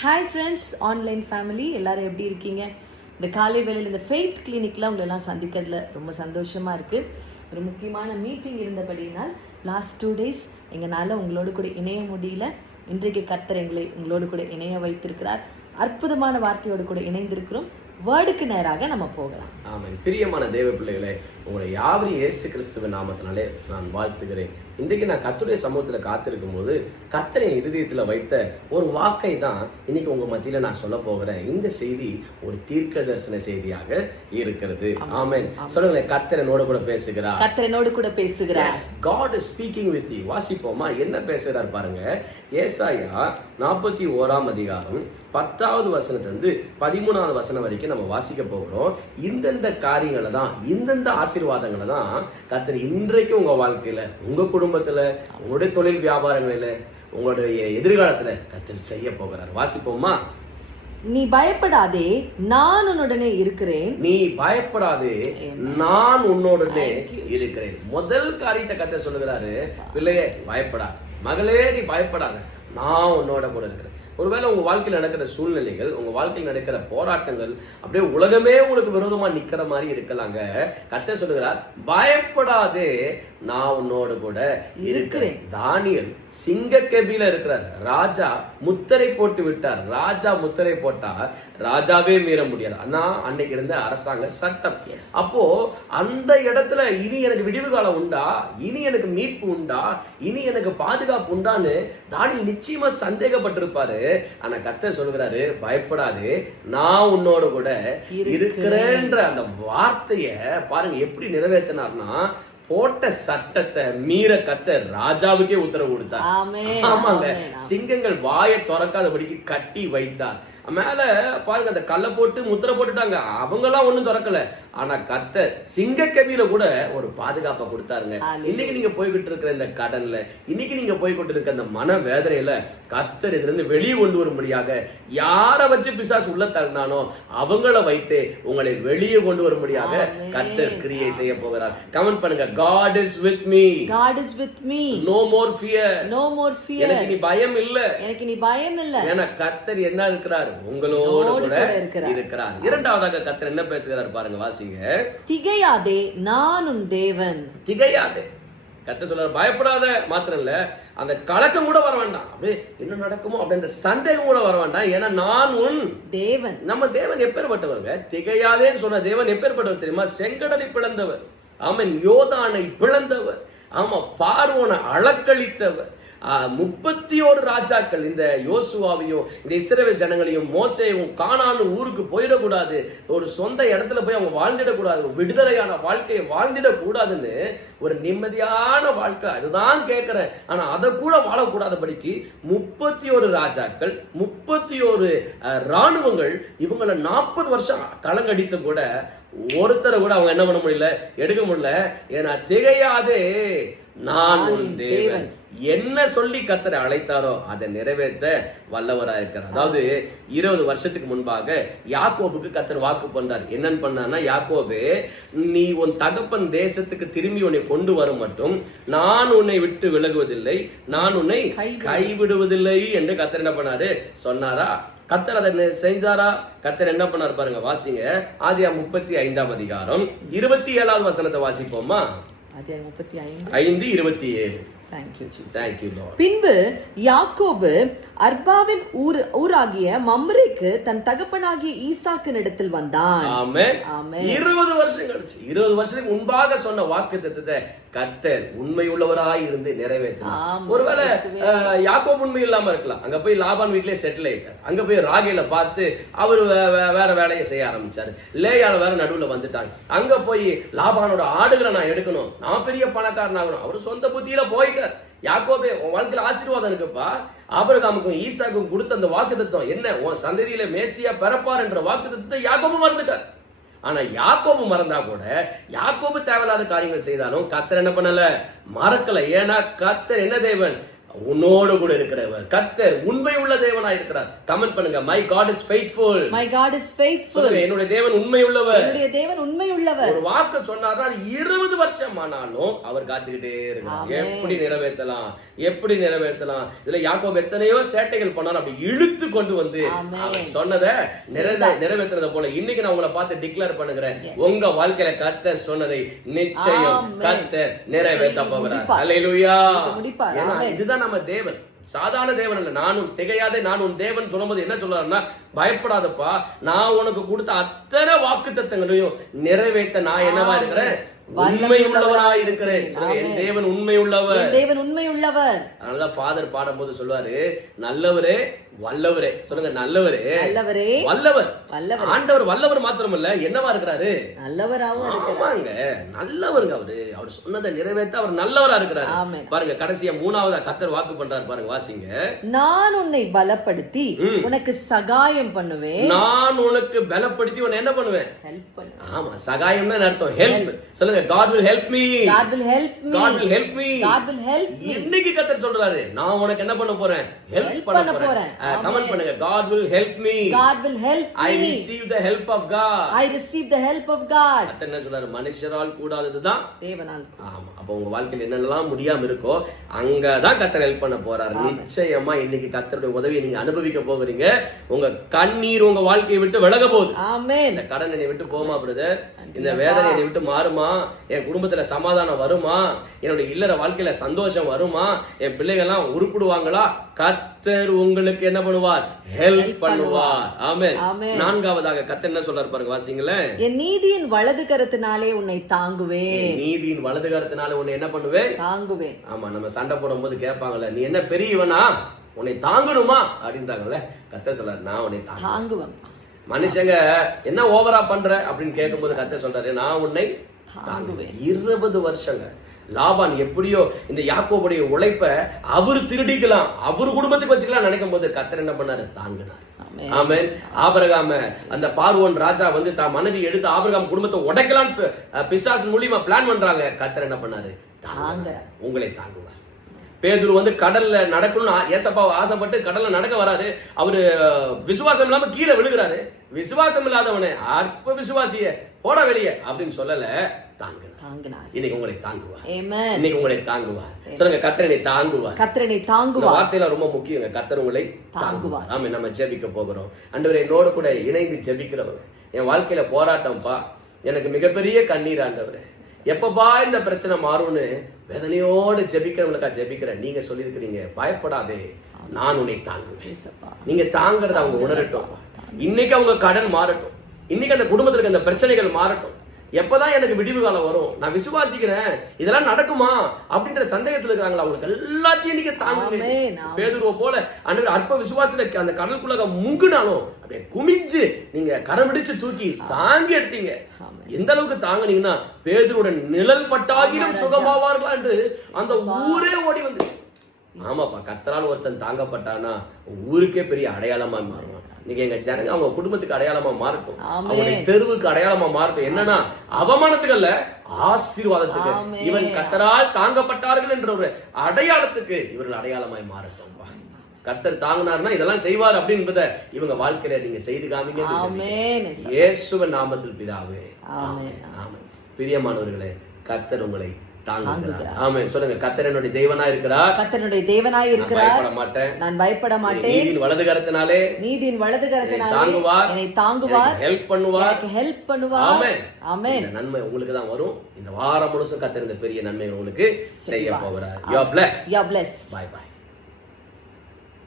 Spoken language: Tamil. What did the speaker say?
ஹாய் ஃப்ரெண்ட்ஸ் ஆன்லைன் ஃபேமிலி எல்லாரும் எப்படி இருக்கீங்க? இந்த காலை வேளையில் இந்த ஃபெய்த் கிளினிக்கில் உங்களெல்லாம் சந்திக்கிறதுல ரொம்ப சந்தோஷமாக இருக்குது ஒரு முக்கியமான மீட்டிங் இருந்தபடியினால் லாஸ்ட் டூ டேஸ் எங்களால் உங்களோடு கூட இணைய முடியல. இன்றைக்கு கர்த்தர் எங்களை உங்களோடு கூட இணைய வைத்திருக்கிறார். அற்புதமான வார்த்தையோடு கூட இணைந்திருக்கிறோம். வேர்டுக்கு நேராக நம்ம போகலாம். ஆமாம் பிரியமான தேவ பிள்ளைகளே உங்களை யாவரும் இயேசு கிறிஸ்துவ நாமத்தினாலே நான் வாழ்த்துகிறேன். இன்றைக்கு நான் கர்த்தருடைய சமூகத்துல காத்திருக்கும் போது கர்த்தரை இருதயத்துல வைத்த ஒரு வாக்கை தான் இன்னைக்கு உங்க மத்தியில நான் சொல்ல போகிறேன். இந்த செய்தி ஒரு தீர்க்க தரிசன செய்தியாக இருக்கிறது. ஆமென். சொல்லுங்களேன் கர்த்தர் என்னோட கூட பேசுகிறார். கர்த்தர் என்னோடு கூட பேசுகிறார். காட் ஸ்பீக்கிங் வித் யூ வாசிப்போமா? என்ன பேசுறார் பாருங்க. ஏசாயா நாற்பத்தி ஓராம் அதிகாரம் பத்தாவது வசனத்திலிருந்து பதிமூணாவது வசனம் வரைக்கும் நம்ம வாசிக்க போகிறோம். இந்தந்த காரியங்களை தான் இந்தந்த ஆசீர்வாதங்களை தான் கர்த்தர் இன்றைக்கு உங்க வாழ்க்கையில உங்க குடும்பத்துல உங்களுடைய தொழில் வியாபாரங்களில உங்களுடைய எதிர்காலத்துல கர்த்தர் செய்ய போகிறார். வாசிப்போமா? நீ பயப்படாதே நான் உன்னுடனே இருக்கிறேன். நீ பயப்படாதே நான் உன்னோடனே இருக்கிறேன். முதல் காரியத்தை கத்த சொல்லுகிறாரு பிள்ளையே பயப்படா. மகளே நீ பயப்படாத. நான் உன்னோட கூட இருக்கிறேன். ஒருவேளை உங்க வாழ்க்கையில் நடக்கிற சூழ்நிலைகள் உங்க வாழ்க்கையில் நடக்கிற போராட்டங்கள் அப்படியே உலகமே உங்களுக்கு விரோதமா நிக்கிற மாதிரி இருக்கலாங்க. கத்த சொல்லுகிறார் பயப்படாதே நான் உன்னோடு கூட இருக்கிறேன். தானியல் சிங்க கெபில இருக்கிறார். ராஜா முத்திரை போட்டு விட்டார். ராஜா முத்திரை போட்டா ராஜாவே மீற முடியாது. ஆனா அன்னைக்கு இருந்த அரசாங்க சட்டம். அப்போ அந்த இடத்துல இனி எனக்கு விடிவு காலம் உண்டா? இனி எனக்கு மீட்பு உண்டா? இனி எனக்கு பாதுகாப்பு உண்டான்னு தானியல் நிச்சயமா சந்தேகப்பட்டிருப்பாரு. ஆனா கத்த சொல்லுகிறாரு பயப்படாது நான் உன்னோட கூட இருக்கிறேன்ற அந்த வார்த்தைய பாருங்க எப்படி நிறைவேற்றினார்னா போட்ட சட்டத்தை மீற கத்த ராஜாவுக்கே உத்தரவு கொடுத்தார் ஆமாங்க. சிங்கங்கள் வாயை திறக்காதபடிக்கு கட்டி வைத்தார் மேல பாருங்க அந்த கல்லை போட்டு முத்திரை போட்டுட்டாங்க. அவங்க எல்லாம் ஒண்ணும் திறக்கல. ஆனா கத்த சிங்க கவியில கூட ஒரு பாதுகாப்பை கொடுத்தாருங்க. இன்னைக்கு நீங்க போய்கிட்டு இருக்கிற இந்த கடன்ல இன்னைக்கு நீங்க போய்கிட்டு இருக்க இந்த மன வேதனையில கத்தர் இதுல இருந்து வெளியே கொண்டு வரும்படியாக யார வச்சு பிசாசு உள்ள தள்ளினானோ அவங்கள வைத்து உங்களை வெளியே கொண்டு வரும்படியாக. கத்தர் கிரியை செய்ய போகிறார். கமெண்ட் பண்ணுங்க. God is with me God is with me. No more fear no more fear. எனக்கு நீ பயம் இல்ல. எனக்கு நீ பயம் இல்ல. ஏன்னா கத்தர் என்ன இருக்கிறார்? உங்களோடு கூட இருக்கிறார். இரண்டாவதாக கத்தர் என்ன பேசுகிறார் பாருங்க வாசிங்க. திகையாதே நான் உன் தேவன். திகையாது. கத்த சொல்றாரு பயப்படாத மாத்திரம் இல்ல அந்த கலக்கம் கூட வர வேண்டாம். அப்படியே என்ன நடக்குமோ அப்படின்ற சந்தேகம் கூட வர வேண்டாம். ஏன்னா நான் உன் தேவன். நம்ம தேவன் எப்பேற்பட்டவருங்க. திகையாதேன்னு சொன்ன தேவன் எப்பேற்பட்டவர் தெரியுமா? செங்கடலை பிளந்தவர். ஆமென் யோதானை பிளந்தவர். ஆமா பார்வோனை அளக்களித்தவர் முப்பத்தி ஒரு ராஜாக்கள் இந்த யோசுவாவையும் இந்த இஸ்ரவேல் ஜனங்களையும் மோசையும் காணான்னு ஊருக்கு போயிடக்கூடாது. ஒரு சொந்த இடத்துல போய் அவங்க வாழ்ந்திடக்கூடாது. விடுதலையான வாழ்க்கையை வாழ்ந்திடக்கூடாதுன்னு ஒரு நிம்மதியான வாழ்க்கை. அதுதான் கேட்கிறேன் ஆனா அதை கூட வாழக்கூடாதபடிக்கு முப்பத்தி ஒரு ராஜாக்கள் முப்பத்தி ஒரு ராணுவங்கள் இவங்களை நாற்பது வருஷம் கலங்கடித்து கூட ஒருத்தரை கூட அவங்க என்ன பண்ண முடியல? எடுக்க முடியல. ஏன்னா திகையாதே நான் உன் தேவன். என்ன சொல்லி கத்தரை அழைத்தாரோ அதை நிறைவேற்ற வல்லவரா இருக்கிறார். அதாவது இருபது வருஷத்துக்கு முன்பாக யாக்கோபுக்கு கத்தர் வாக்கு பண்ணார் என்னன்னு பண்ணார்னா யாக்கோபு நீ உன் தகப்பன் தேசத்துக்கு திரும்பி உன்னை கொண்டு வரும் மட்டும் நான் உன்னை விட்டு விலகுவதில்லை நான் உன்னை கைவிடுவதில்லை. என்று கத்தர் என்ன பண்ணாரு? சொன்னாரா? கத்தர் அதை செய்தாரா? கத்தர் என்ன பண்ணார் பாருங்க வாசிங்க. ஆதியா முப்பத்தி ஐந்தாம் அதிகாரம். இருபத்தி ஏழாவது வசனத்தை வாசிப்போமா? ஐந்து இருபத்தி ஏழு. பின்பு யாக்கோபு அர்பாவின் ஊர் ஊராகிய மம்ரேக்கு தன் தகப்பனாகிய ஈசாக்கின் இடத்தில் வந்தான். இருபது வருஷம் கழிச்சு இருபது வருஷத்துக்கு முன்பாக சொன்ன வாக்கு தத்துவத்தை கர்த்தர் உண்மை உள்ளவராய் இருந்து நிறைவேற்றினார். ஆமென். ஒருவேளை யாக்கோப் உண்மை இல்லாம இருக்கலாம். அங்க போய் லாபான் வீட்லயே செட்டில் ஆயிட்டார். அங்க போய் ராகேல பார்த்து அவர் வேற வேலையை செய்ய ஆரம்பிச்சாரு. லேயால வேற நடுவுல வந்துட்டாங்க. அங்க போய் லாபானோட ஆடுகளை நான் எடுக்கணும். நான் பெரிய பணக்காரன் ஆகணும் அவர் சொந்த புத்தியில போயிட்டார். யாக்கோபே உன் வாழ்க்கையில ஆசீர்வாதம் இருக்குப்பா. ஆபிரகாமுக்கும் ஈசாக்கும் கொடுத்த அந்த வாக்கு தத்துவம் என்ன? உன் சந்ததியில மேசியா பிறப்பார் என்ற வாக்கு தத்துவத்தை யாக்கோபு மறந்துட்டார். ஆனா யாக்கோபு மறந்தா கூட யாக்கோபு தேவையில்லாத காரியங்கள் செய்தாலும் கத்தர் என்ன பண்ணல? மறக்கல. ஏன்னா கத்தர் என்ன தேவன்? உன்னோடு கூட இருக்கிறவர். கர்த்தர் உண்மை உள்ள தேவனாய் இருக்கிறார். கமெண்ட் பண்ணுங்க. My God is faithful my God is faithful என்னுடைய தேவன் உண்மை உள்ளவர். என்னுடைய தேவன் உண்மையுள்ளவர் ஒரு வாக்கு சொன்னார்னா அது இருபது வருஷம் ஆனாலும் அவர் காத்துக்கிட்டே இருக்கிறார். எப்படி நிறைவேற்றலாம்? எப்படி நிறைவேற்றலாம்? இதுல யாக்கோப் எத்தனையோ சேட்டைகள் பண்ணாலும் அப்படி இழுத்து கொண்டு வந்து. அவர் சொன்னதை நிறைவே நிறைவேற்றுறத போல இன்னைக்கு நான் உங்களை பார்த்து டிக்ளேர் பண்ணுகிறேன். உங்க வாழ்க்கையில கர்த்தர் சொன்னதை நிச்சயம் ஆமென். கர்த்தர் நிறைவேற்ற போகிறார். அல்லேலூயா. இதுதான் நம்ம தேவன். சாதாரண தேவன் அல்ல நானும் திகையாதே நான் உன் தேவன் சொல்லும்போது என்ன சொல்றாருன்னா பயப்படாதப்பா நான் உனக்கு கொடுத்த அத்தனை வாக்கு தத்தங்களையும் நிறைவேற்ற நான் என்னவா இருக்கிறேன்? உண்மை உள்ளவராய் இருக்கிறேன். என் தேவன் உண்மை உள்ளவர். தேவன் உண்மையுள்ளவர் அதனாலதான் ஃபாதர் பாடும்போது சொல்லுவாரு நல்லவரே வல்லவரே. சொல்லுங்க நல்லவரே. நல்லவரே. வல்லவர். வல்லவர். ஆண்டவர் வல்லவர் மாத்திரமல்ல என்னவா இருக்கிறாரு? ஆமாங்க நல்லவருங்க அவரு. அவர் சொன்னதை நிறைவேற்ற அவர் நல்லவரா இருக்கிறாரு. பாருங்க கடைசியா மூணாவதா கத்தர் வாக்கு பண்றாரு பாருங்க வாசிங்க. நான் உன்னை பலப்படுத்தி ம். உனக்கு சகாயம் பண்ணுவேன். நான் உனக்கு பலப்படுத்தி உன்னை என்ன பண்ணுவேன்? ஹெல்ப் பண்ணுவேன். ஆமா சகாயம்னா அர்த்தம்? ஹெல்ப் சொல்லுங்க God will help me God will help me. God will help me God will help me. இன்னைக்கு கத்தர் சொல்றாரு நான் உனக்கு என்ன பண்ண போறேன்? ஹெல்ப் பண்ண போறேன். கமெண்ட் பண்ணுங்க. God will help me God will help me. Receive the help of God I receive the help of God. கத்தர் என்ன சொல்றாரு மனுஷரால் கூடாததுதான். தேவனால். ஆமா. அப்ப உங்க வாழ்க்கையில என்னென்னலாம் முடியாம இருக்கோ அங்கதான் கத்தர் ஹெல்ப் பண்ண போறாரு. நிச்சயமா இன்னைக்கு கத்தருடைய உதவியை நீங்க அனுபவிக்க போகிறீங்க. உங்க கண்ணீர் உங்க வாழ்க்கையை விட்டு விலக போகுது. ஆமென். இந்த கடன் என்னை விட்டு போமா பிரதர் இந்த வேதனை என்னை விட்டு மாறுமா? என் குடும்பத்துல சமாதானம் வருமா? என்னுடைய இல்லற வாழ்க்கையில சந்தோஷம் வருமா? என் பிள்ளைகள்லாம் உருப்பிடுவாங்களா? கத்தர் உங்களுக்கு என்ன பண்ணுவார்? ஹெல்ப் பண்ணுவார். ஆமென். நான்காவதாக கத்தர் என்ன சொல்றாரு பாருங்க வாசிங்களேன். என் நீதியின் வலது கரத்தினாலே உன்னை தாங்குவேன். நீதியின் வலது கரத்தினால உன்னை என்ன பண்ணுவேன்? தாங்குவேன். ஆமா நம்ம சண்டை போடும்போது கேட்பாங்கல்ல நீ என்ன பெரியவனா? உன்னை தாங்கணுமா? அப்படின்றாங்கல்ல கத்த சொல்றாரு நான் உன்னை தாங்க தாங்குவேன். மனுஷங்க என்ன ஓவரா பண்ற? அப்படின்னு கேட்கும்போது கத்த சொல்றாரு நான் உன்னை தாங்குவேன். இருபது வருஷங்க. லாபான் எப்படியோ இந்த யாக்கோபுடைய உழைப்ப அவர் திருடிக்கலாம் அவர் குடும்பத்துக்கு வச்சுக்கலாம் நினைக்கும் போது கத்தர் என்ன பண்ணாரு? தாங்கினார். ஆமென். ஆபிரகாம அந்த பார்வோன் ராஜா வந்து தான் மனைவி எடுத்து ஆபிரகாம் குடும்பத்தை உடைக்கலாம்னு பி- அஹ் பிசாசு மூலியமா பிளான் பண்றாங்க. கத்தர் என்ன பண்ணாரு? தாங்குறார். உங்களை தாங்குவார். பேதுரு வந்து கடல்ல நடக்கணும்னு ஏசப்பா ஆசைப்பட்டு கடல்ல நடக்க வராரு. அவரு விசுவாசம் இல்லாம கீழே விழுகிறாரு. விசுவாசம் இல்லாதவனே அற்ப விசுவாசிய போட வெளியே அப்படின்னு சொல்லல தாங்குனார். இன்னைக்கு உங்களை தாங்குவார். இன்னைக்கு உங்களை தாங்குவார். சொல்லுங்க கத்தரனை தாங்குவார். கர்த்தரனை இந்த தாங்குவார். வார்த்தையில ரொம்ப முக்கியங்க கத்தர் உங்களை தாங்குவார். ஆமா நம்ம ஜெபிக்க போகிறோம். ஆண்டவர் என்னோட கூட இணைந்து ஜெபிக்கிறவங்க என் வாழ்க்கையில போராட்டம்ப்பா. எனக்கு மிகப்பெரிய கண்ணீர் ஆண்டவரே. எப்பப்பா இந்த பிரச்சனை மாறும்னு வேதனையோடு ஜெபிக்கிறவங்களுக்கா ஜெபிக்கிறேன். நீங்க சொல்லியிருக்கிறீங்க பயப்படாதே. நான் உன்னை தாங்குவேன். நீங்க தாங்கறத அவங்க உணரட்டும். இன்னைக்கு அவங்க கடன் மாறட்டும். இன்னைக்கு அந்த குடும்பத்துல இருக்க அந்த பிரச்சனைகள் மாறட்டும். எப்பதான் எனக்கு விடிவு காலம் வரும்? நான் விசுவாசிக்கிறேன். இதெல்லாம் நடக்குமா? அப்படின்ற சந்தேகத்துல இருக்காங்களா அவங்களுக்கு எல்லாத்தையும் நீங்க தாங்குங்க ஆமென். பேதுருவ போல அன்று அற்ப விசுவாசத்துல அந்த கடலுக்குள்ள முங்குனாலும் அப்படியே குமிஞ்சு நீங்க கரம் பிடிச்சு தூக்கி தாங்கி எடுத்தீங்க. எந்த அளவுக்கு தாங்குனீங்கன்னா பேதுருடைய நிழல் பட்டாகிலும் சுகமாவார்களா என்று அந்த ஊரே ஓடி வந்துச்சு. ஆமாப்பா கத்தரால் ஒருத்தன் தாங்கப்பட்டானா ஊருக்கே பெரிய அடையாளமா மாறுவான். இன்னைக்கு எங்க ஜனங்க அவங்க குடும்பத்துக்கு அடையாளமா மாறட்டும். அவங்களுடைய தெருவுக்கு அடையாளமா மாறட்டும். என்னன்னா அவமானத்துக்கு அல்ல ஆசீர்வாதத்துக்கு. இவன் கத்தரால் தாங்கப்பட்டார்கள் என்ற ஒரு அடையாளத்துக்கு இவர்கள் அடையாளமாய் மாறட்டும். கத்தர் தாங்கினார்னா இதெல்லாம் செய்வார் அப்படின்றத இவங்க வாழ்க்கையில நீங்க செய்து காமிங்க. இயேசுவின் நாமத்தில் பிதாவே. ஆமென். பிரியமானவர்களே கத்தர் உங்களை தாங்குகிறார். ஆமென். சொல்லுங்க கத்தர் என்னுடைய தெய்வனா இருக்கிறார். கர்த்தனுடைய தேவனாய் இருக்கிறார். மாட்டேன் நான் பயப்பட மாட்டேன். நீதியின் வலது கரத்தினாலே நீதியின் வலது கரத்தினாலே தாங்குவார். என்னை தாங்குவார். ஹெல்ப் பண்ணுவார். ஹெல்ப் பண்ணுவார். ஆமென். நன்மை உங்களுக்கு தான் வரும். இந்த வாரம் முழுசும் கத்தர் இந்த பெரிய நன்மை உங்களுக்கு செய்ய போகிறார். You are blessed you are blessed. Bye bye